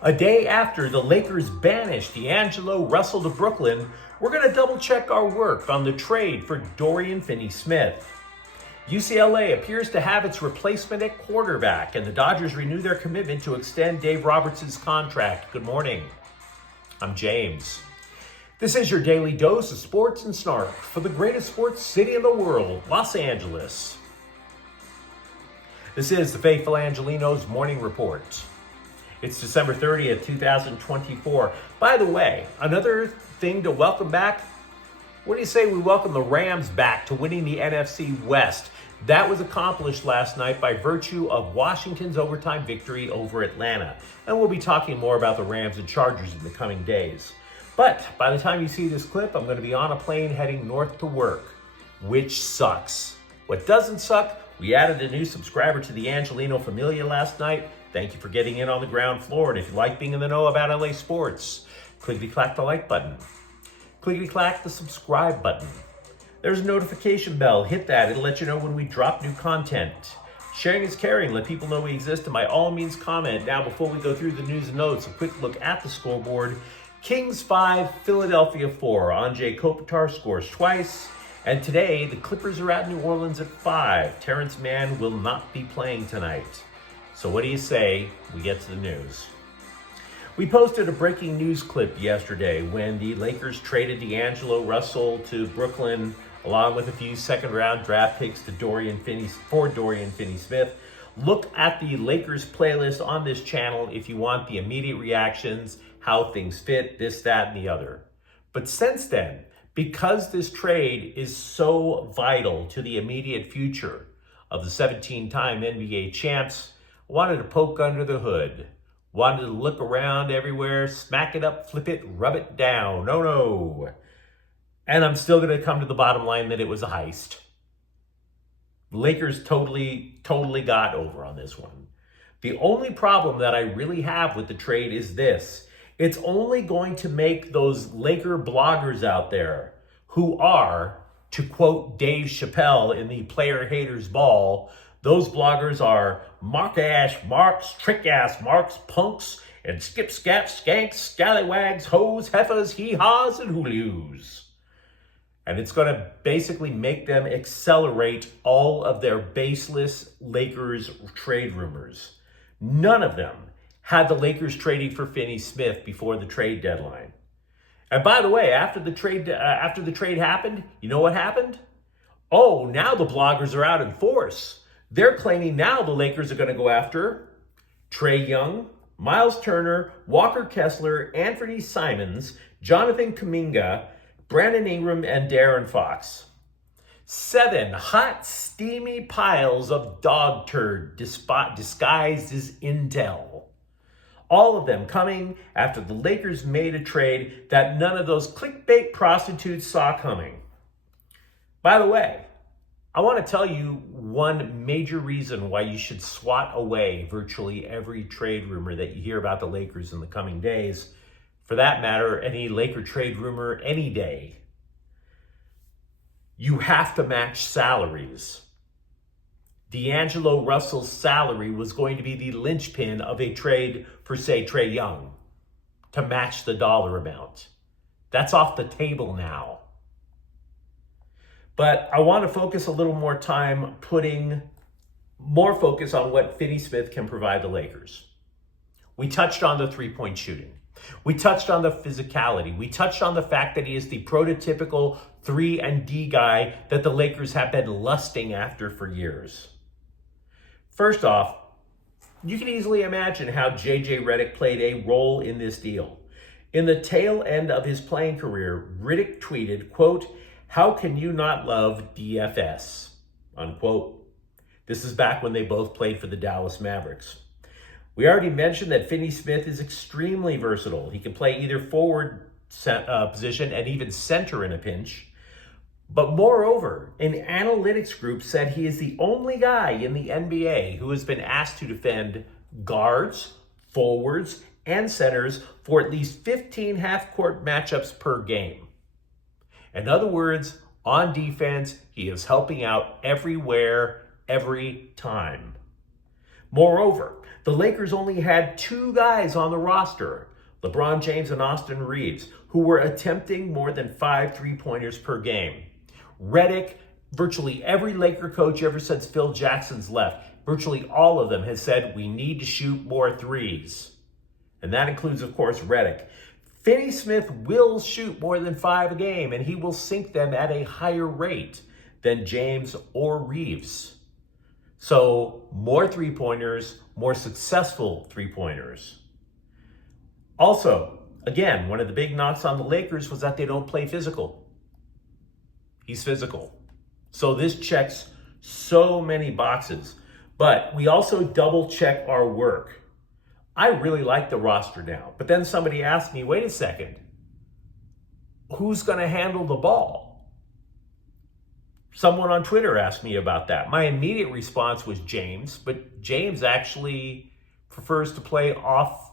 A day after the Lakers banished D'Angelo Russell to Brooklyn, we're going to double check our work on the trade for Dorian Finney-Smith. UCLA appears to have its replacement at quarterback, and the Dodgers renew their commitment to extend Dave Roberts' contract. Good morning. I'm James. This is your daily dose of sports and snark for the greatest sports city in the world, Los Angeles. This is the faithful Angelenos Morning Report. It's December 30th, 2024. By the way, another thing to welcome back. What do you say we welcome the Rams back to winning the NFC West? That was accomplished last night by virtue of Washington's overtime victory over Atlanta. And we'll be talking more about the Rams and Chargers in the coming days. But by the time you see this clip, I'm going to be on a plane heading north to work, which sucks. What doesn't suck, we added a new subscriber to the Angeleno Familia last night. Thank you for getting in on the ground floor. And if you like being in the know about LA sports, clickety-clack the like button. Clickety-clack the subscribe button. There's a notification bell. Hit that. It'll let you know when we drop new content. Sharing is caring. Let people know we exist, and by all means comment. Now, before we go through the news and notes, a quick look at the scoreboard. Kings 5, Philadelphia 4. Anze Kopitar scores twice. And today, the Clippers are at New Orleans at 5. Terrence Mann will not be playing tonight. So what do you say we get to the news? We posted a breaking news clip yesterday when the Lakers traded D'Angelo Russell to Brooklyn, along with a few second-round draft picks to Dorian Finney-Smith. Look at the Lakers playlist on this channel if you want the immediate reactions, how things fit, this, that, and the other. But since then, because this trade is so vital to the immediate future of the 17-time NBA champs, I wanted to poke under the hood. Wanted to look around everywhere, smack it up, flip it, rub it down. No. And I'm still going to come to the bottom line that it was a heist. The Lakers totally got over on this one. The only problem that I really have with the trade is this. It's only going to make those Laker bloggers out there who are, to quote Dave Chappelle in the Player Haters Ball, those bloggers are Mark-ass Marks, Trick-ass Marks, Punks, and Skip-Scaps, Skanks, Scallywags, Hoes, Heifers, Hee-Haws, and Hoolios. And it's going to basically make them accelerate all of their baseless Lakers trade rumors. None of them had the Lakers trading for Finney-Smith before the trade deadline. And by the way, after the trade happened, you know what happened? Oh, now the bloggers are out in force. They're claiming now the Lakers are going to go after Trae Young, Miles Turner, Walker Kessler, Anthony Simons, Jonathan Kuminga, Brandon Ingram, and De'Aaron Fox. 7 hot, steamy piles of dog turd disguised as intel. All of them coming after the Lakers made a trade that none of those clickbait prostitutes saw coming. By the way, I want to tell you one major reason why you should swat away virtually every trade rumor that you hear about the Lakers in the coming days. For that matter, any Laker trade rumor any day. You have to match salaries. D'Angelo Russell's salary was going to be the linchpin of a trade for, say, Trae Young to match the dollar amount. That's off the table now. But I want to focus a little more time putting more focus on what Finney-Smith can provide the Lakers. We touched on the three-point shooting. We touched on the physicality. We touched on the fact that he is the prototypical 3-and-D guy that the Lakers have been lusting after for years. First off, you can easily imagine how JJ Redick played a role in this deal. In the tail end of his playing career, Redick tweeted, quote, "How can you not love DFS?" Unquote. This is back when they both played for the Dallas Mavericks. We already mentioned that Finney-Smith is extremely versatile. He can play either forward position and even center in a pinch. But moreover, an analytics group said he is the only guy in the NBA who has been asked to defend guards, forwards, and centers for at least 15 half-court matchups per game. In other words, on defense, he is helping out everywhere, every time. Moreover, the Lakers only had two guys on the roster, LeBron James and Austin Reeves, who were attempting more than 5 3-pointers per game. Redick, virtually every Laker coach ever since Phil Jackson's left, virtually all of them has said we need to shoot more threes. And that includes, of course, Redick. Finney-Smith will shoot more than 5 a game, and he will sink them at a higher rate than James or Reeves. So more three-pointers, more successful three-pointers. Also, again, one of the big knocks on the Lakers was that they don't play physical. He's physical. So this checks so many boxes. But we also double check our work. I really like the roster now. But then somebody asked me, wait a second, who's going to handle the ball? Someone on Twitter asked me about that. My immediate response was James, but James actually prefers to play off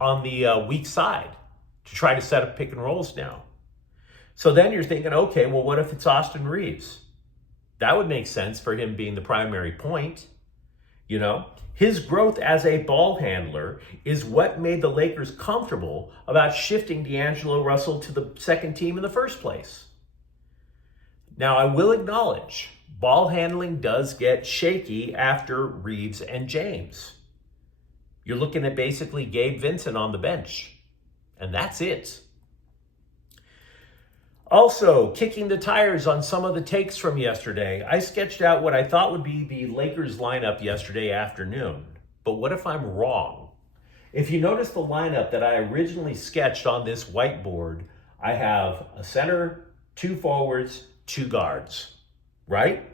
on the weak side to try to set up pick and rolls now. So then you're thinking, okay, well, what if it's Austin Reeves? That would make sense for him being the primary point. You know, his growth as a ball handler is what made the Lakers comfortable about shifting D'Angelo Russell to the second team in the first place. Now, I will acknowledge ball handling does get shaky after Reeves and James. You're looking at basically Gabe Vincent on the bench, and that's it. Also, kicking the tires on some of the takes from yesterday, I sketched out what I thought would be the Lakers lineup yesterday afternoon. But what if I'm wrong? If you notice the lineup that I originally sketched on this whiteboard, I have a center, 2 forwards, 2 guards, right?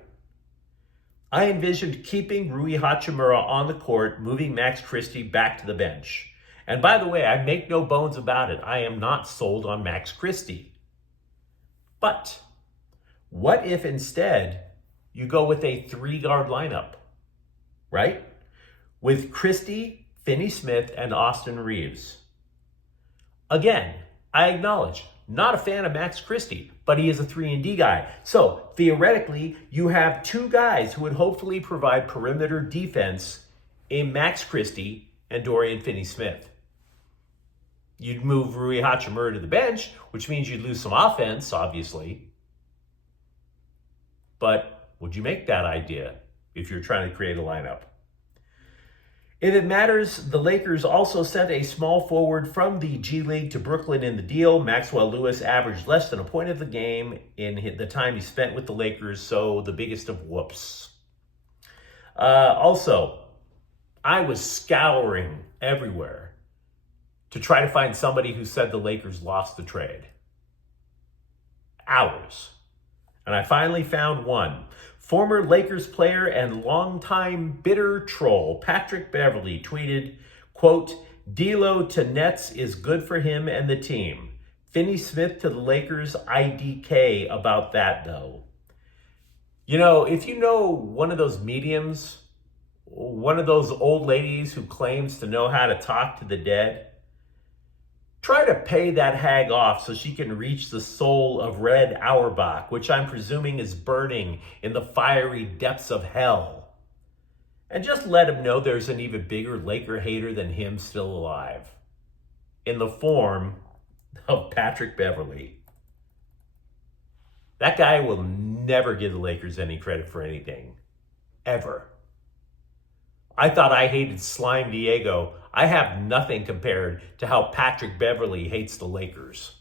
I envisioned keeping Rui Hachimura on the court, moving Max Christie back to the bench. And by the way, I make no bones about it. I am not sold on Max Christie. But what if instead you go with a 3-guard lineup, right? With Christie, Finney-Smith, and Austin Reeves. Again, I acknowledge, not a fan of Max Christie, but he is a 3-and-D guy. So theoretically, you have 2 guys who would hopefully provide perimeter defense in Max Christie and Dorian Finney-Smith. You'd move Rui Hachimura to the bench, which means you'd lose some offense, obviously. But would you make that idea if you're trying to create a lineup? If it matters, the Lakers also sent a small forward from the G League to Brooklyn in the deal. Maxwell Lewis averaged less than a point of the game in the time he spent with the Lakers, so the biggest of whoops. Also, I was scouring everywhere to try to find somebody who said the Lakers lost the trade. Hours. And I finally found one. Former Lakers player and longtime bitter troll Patrick Beverley tweeted, quote, "D'Lo to Nets is good for him and the team. Finney-Smith to the Lakers, IDK about that though." You know, if you know one of those mediums, one of those old ladies who claims to know how to talk to the dead, try to pay that hag off so she can reach the soul of Red Auerbach, which I'm presuming is burning in the fiery depths of hell. And just let him know there's an even bigger Laker hater than him still alive, in the form of Patrick Beverley. That guy will never give the Lakers any credit for anything, ever. I thought I hated Slime Diego. I have nothing compared to how Patrick Beverley hates the Lakers.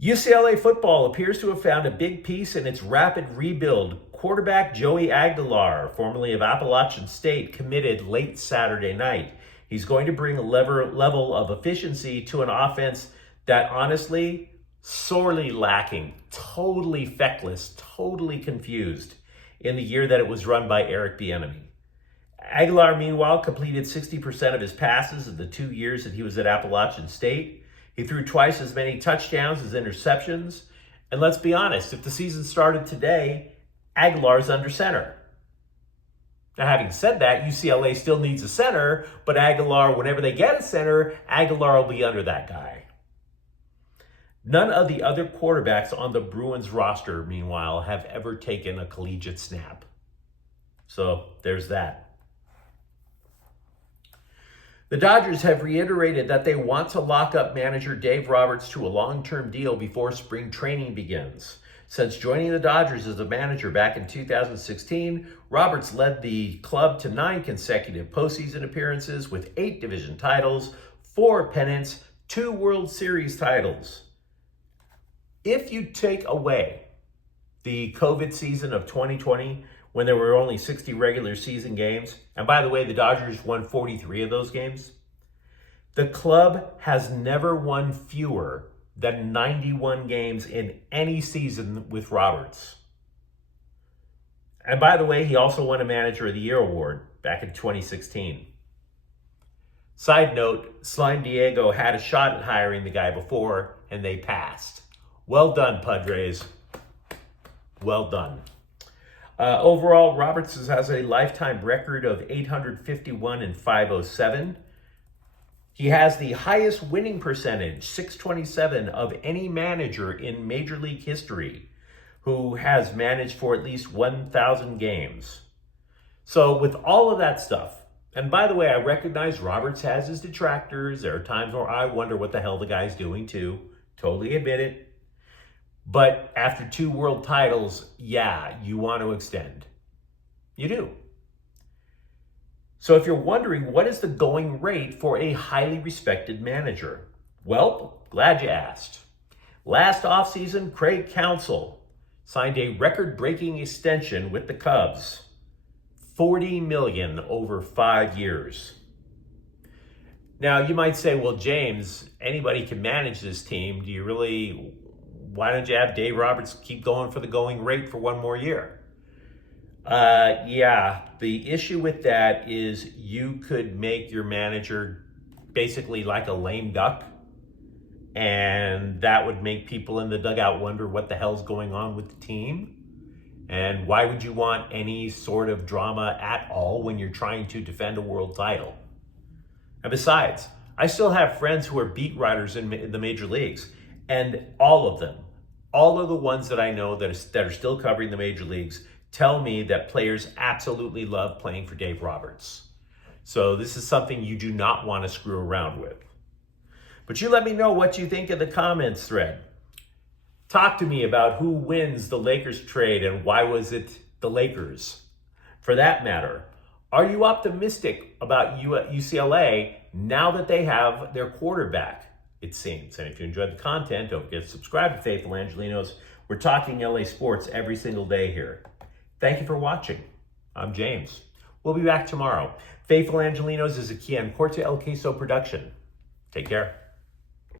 UCLA football appears to have found a big piece in its rapid rebuild. Quarterback Joey Aguilar, formerly of Appalachian State, committed late Saturday night. He's going to bring a level of efficiency to an offense that honestly, sorely lacking, totally feckless, totally confused in the year that it was run by Eric Bieniemy. Aguilar, meanwhile, completed 60% of his passes in the 2 years that he was at Appalachian State. He threw twice as many touchdowns as interceptions. And let's be honest, if the season started today, Aguilar's under center. Now, having said that, UCLA still needs a center, but Aguilar, whenever they get a center, Aguilar will be under that guy. None of the other quarterbacks on the Bruins roster, meanwhile, have ever taken a collegiate snap. So there's that. The Dodgers have reiterated that they want to lock up manager Dave Roberts to a long-term deal before spring training begins. Since joining the Dodgers as a manager back in 2016, Roberts led the club to 9 consecutive postseason appearances with 8 division titles, 4 pennants, 2 World Series titles. If you take away the COVID season of 2020, when there were only 60 regular season games, and by the way, the Dodgers won 43 of those games, the club has never won fewer than 91 games in any season with Roberts. And by the way, he also won a Manager of the Year award back in 2016. Side note, Slime Diego had a shot at hiring the guy before, and they passed. Well done, Padres. Well done. Overall, Roberts has a lifetime record of 851 and 507. He has the highest winning percentage, 627, of any manager in Major League history who has managed for at least 1,000 games. So with all of that stuff, and by the way, I recognize Roberts has his detractors. There are times where I wonder what the hell the guy's doing too. Totally admit it. But after 2 world titles, yeah, you want to extend. You do. So if you're wondering, what is the going rate for a highly respected manager? Well, glad you asked. Last offseason, Craig Counsell signed a record-breaking extension with the Cubs. $40 million over 5 years. Now, you might say, well, James, anybody can manage this team. Why don't you have Dave Roberts keep going for the going rate for 1 more year? Yeah, the issue with that is you could make your manager basically like a lame duck, and that would make people in the dugout wonder what the hell's going on with the team. And why would you want any sort of drama at all when you're trying to defend a world title? And besides, I still have friends who are beat writers in the major leagues, and all of the ones that I know that are still covering the major leagues tell me that players absolutely love playing for Dave Roberts. So this is something you do not want to screw around with. But you let me know what you think in the comments thread. Talk to me about who wins the Lakers trade and why was it the Lakers? For that matter, are you optimistic about UCLA now that they have their quarterback, it seems? And if you enjoyed the content, don't forget to subscribe to Faithful Angelenos. We're talking LA sports every single day here. Thank you for watching. I'm James. We'll be back tomorrow. Faithful Angelenos is a Kian Corte El Queso production. Take care.